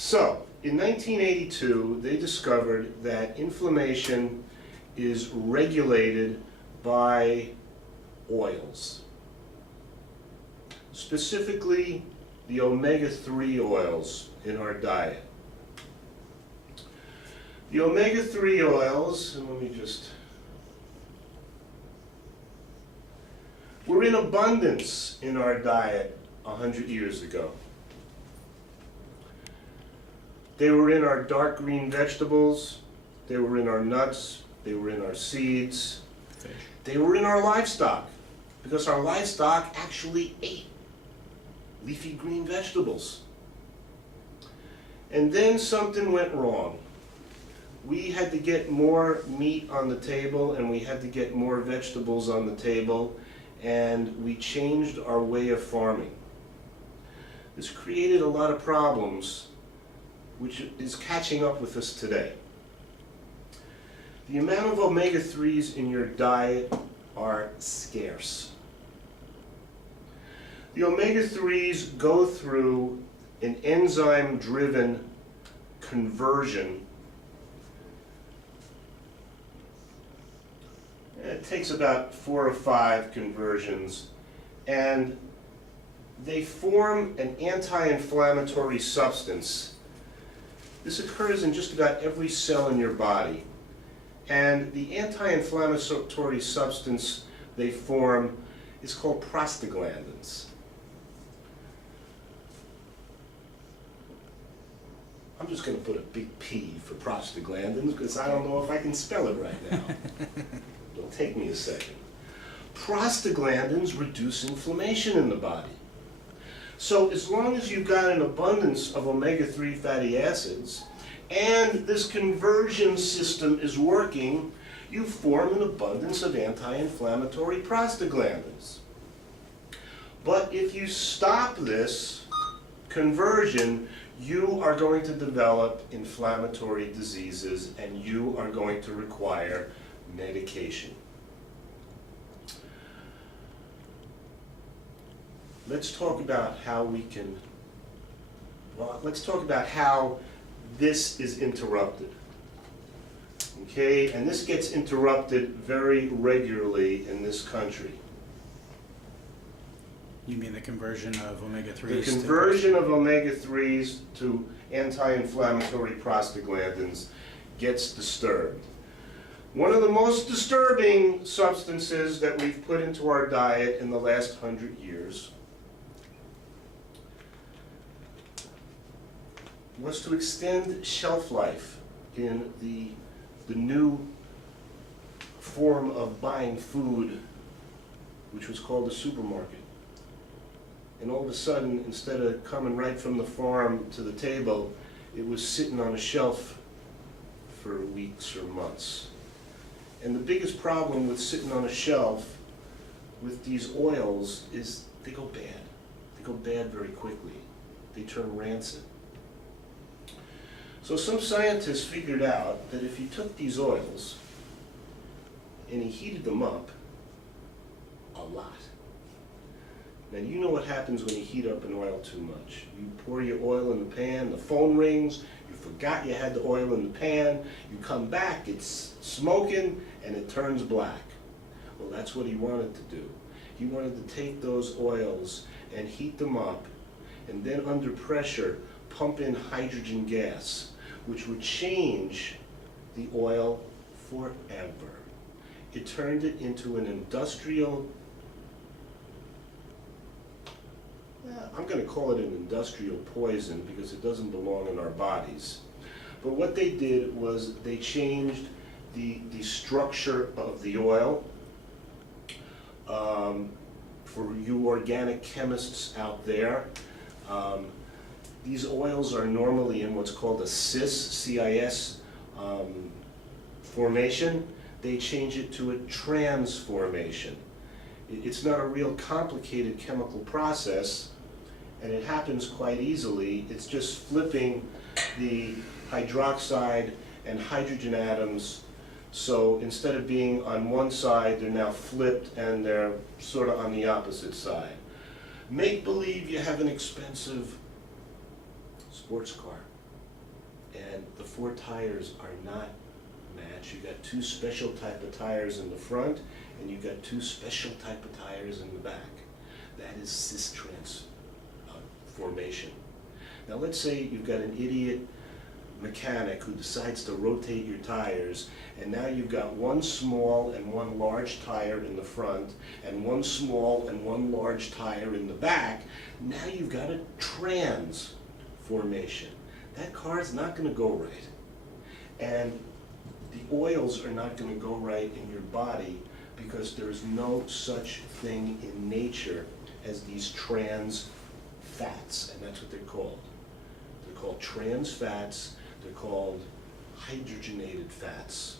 So, in 1982, they discovered that inflammation is regulated by oils. Specifically, the omega-3 oils in our diet. The omega-3 oils, and let me just, were in abundance in our diet 100 years ago. They were in our dark green vegetables, they were in our nuts, they were in our seeds, they were in our livestock, because our livestock actually ate leafy green vegetables. And then something went wrong. We had to get more meat on the table, and we had to get more vegetables on the table, and we changed our way of farming. This created a lot of problems, which is catching up with us today. The amount of omega-3s in your diet are scarce. The omega-3s go through an enzyme-driven conversion. It takes about 4 or 5 conversions, and they form an anti-inflammatory substance. This occurs in just about every cell in your body. And the anti-inflammatory substance they form is called prostaglandins. I'm just going to put a big P for prostaglandins because I don't know if I can spell it right now. It'll take me a second. Prostaglandins reduce inflammation in the body. So as long as you've got an abundance of omega-3 fatty acids and this conversion system is working, you form an abundance of anti-inflammatory prostaglandins. But if you stop this conversion, you are going to develop inflammatory diseases and you are going to require medication. Let's talk about how we can, let's talk about how this is interrupted. Okay, and this gets interrupted very regularly in this country. You mean the conversion of omega-3s? The conversion of omega-3s to anti-inflammatory prostaglandins gets disturbed. One of the most disturbing substances that we've put into our diet in the last 100 years was to extend shelf life in the new form of buying food, which was called the supermarket. And all of a sudden, instead of coming right from the farm to the table, it was sitting on a shelf for weeks or months. And the biggest problem with sitting on a shelf with these oils is they go bad. They go bad very quickly. They turn rancid. So some scientists figured out that if you took these oils and you heated them up a lot. Now you know what happens when you heat up an oil too much. You pour your oil in the pan, the phone rings, you forgot you had the oil in the pan, you come back, it's smoking, and it turns black. Well, that's what he wanted to do. He wanted to take those oils and heat them up, and then under pressure, pump in hydrogen gas, which would change the oil forever. It turned it into an industrial, I'm going to call it an industrial poison because it doesn't belong in our bodies. But what they did was they changed the structure of the oil. For you organic chemists out there, these oils are normally in what's called a CIS formation. They change it to a transformation. It's not a real complicated chemical process, and it happens quite easily. It's just flipping the hydroxide and hydrogen atoms, so instead of being on one side, they're now flipped and they're sort of on the opposite side. Make believe you have an expensive sports car. and the four tires are not matched. You got two special type of tires in the front, and you got two special type of tires in the back. That is cis formation. Now let's say you've got an idiot mechanic who decides to rotate your tires, and now you've got one small and one large tire in the front, and one small and one large tire in the back. Now you've got a trans formation. That car's not going to go right. And the oils are not going to go right in your body because there's no such thing in nature as these trans fats, and that's what they're called. They're called trans fats. They're called hydrogenated fats.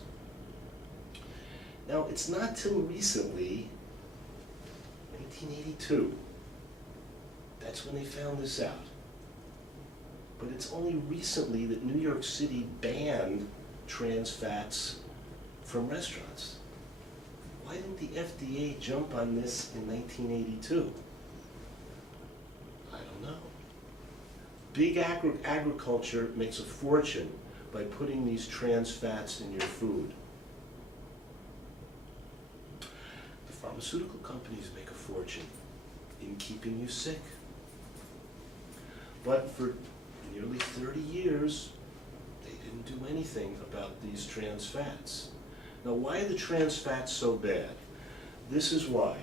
Now, it's not till recently, 1982, that's when they found this out. But it's only recently that New York City banned trans fats from restaurants. Why didn't the FDA jump on this in 1982? I don't know. Big agriculture makes a fortune by putting these trans fats in your food. The pharmaceutical companies make a fortune in keeping you sick. But for nearly 30 years, they didn't do anything about these trans fats. Now, why are the trans fats so bad? This is why.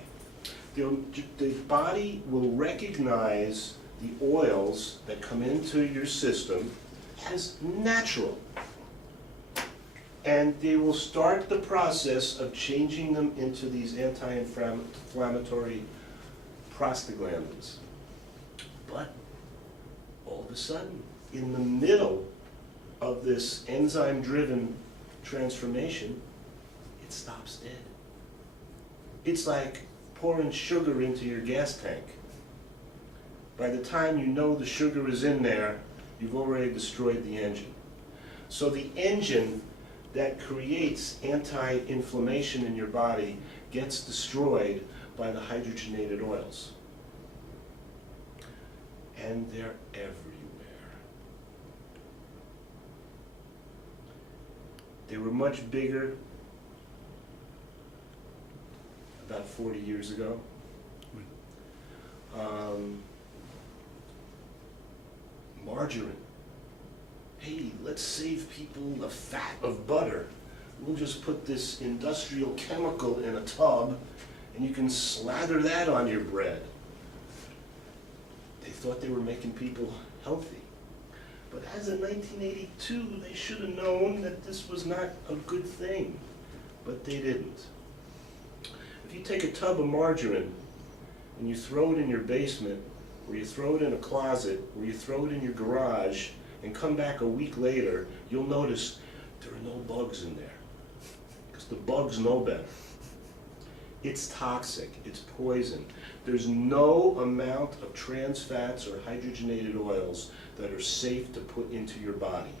The body will recognize the oils that come into your system as natural. And they will start the process of changing them into these anti-inflammatory prostaglandins. But all of a sudden, in the middle of this enzyme-driven transformation, it stops dead. It's like pouring sugar into your gas tank. By the time you know the sugar is in there, you've already destroyed the engine. So the engine that creates anti-inflammation in your body gets destroyed by the hydrogenated oils. And they're everywhere. They were much bigger about 40 years ago. Margarine. Hey, let's save people the fat of butter. We'll just put this industrial chemical in a tub and you can slather that on your bread. They thought they were making people healthy. But as of 1982, they should have known that this was not a good thing. But they didn't. If you take a tub of margarine and you throw it in your basement, or you throw it in a closet, or you throw it in your garage, and come back a week later, you'll notice there are no bugs in there. Because the bugs know better. It's toxic, it's poison. There's no amount of trans fats or hydrogenated oils that are safe to put into your body.